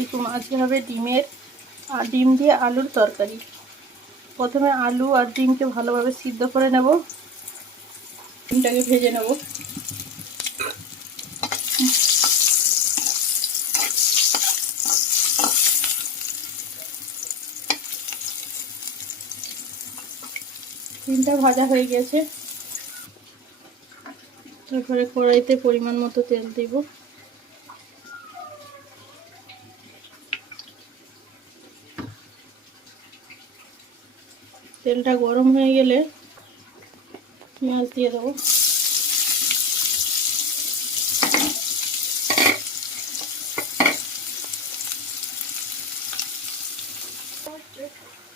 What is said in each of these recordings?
আলাইকুম। আজকে হবে ডিম দিয়ে আলুর তরকারি। প্রথমে আলু আর ডিমকে ভালোভাবে সিদ্ধ করে নেব। ডিমটাকে ভেজে নেব। ডিমটা ভাজা হয়ে গেছে। তারপরে কড়াইতে পরিমাণ মতো তেল দেব। তেলটা গরম হয়ে গেলে পেঁয়াজ দিয়ে দেবো।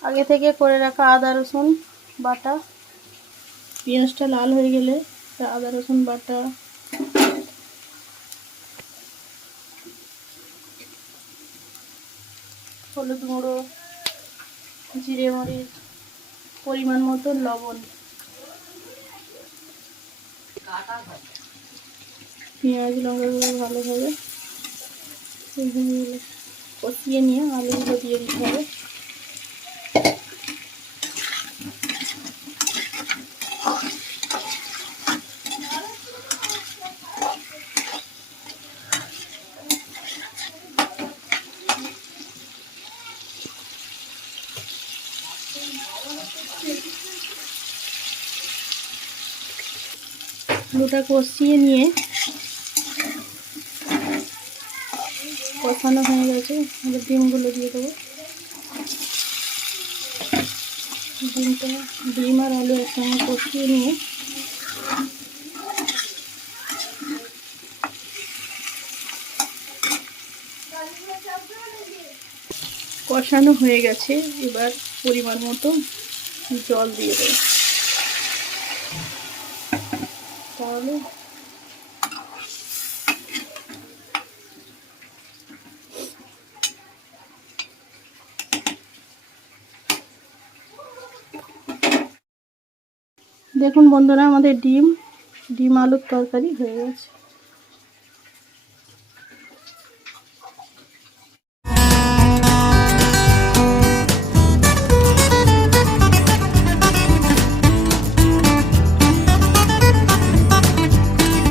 আগে থেকে করে রাখা আদা রসুন বাটা, পেঁয়াজটা লাল হয়ে গেলে আদা রসুন বাটা, হলুদ গুঁড়ো, জিরে মরিচ, পরিমাণ মতো লবণ, পেঁয়াজ লঙ্কাগুলো ভালোভাবে কষিয়ে নিয়ে আলুগুলো দিয়ে দিতে হবে। আলুটা কষিয়ে নিয়ে কষানো হয়ে গেছে, ডিমগুলো দিয়ে দেবো। ডিম আর আলু একসঙ্গে কষিয়ে নিয়ে কষানো হয়ে গেছে। এবার পরিমাণ মতো জল দিয়ে দেবো। তাহলে দেখুন বন্ধুরা, আমাদের ডিম আলুর তরকারি হয়ে গেছে।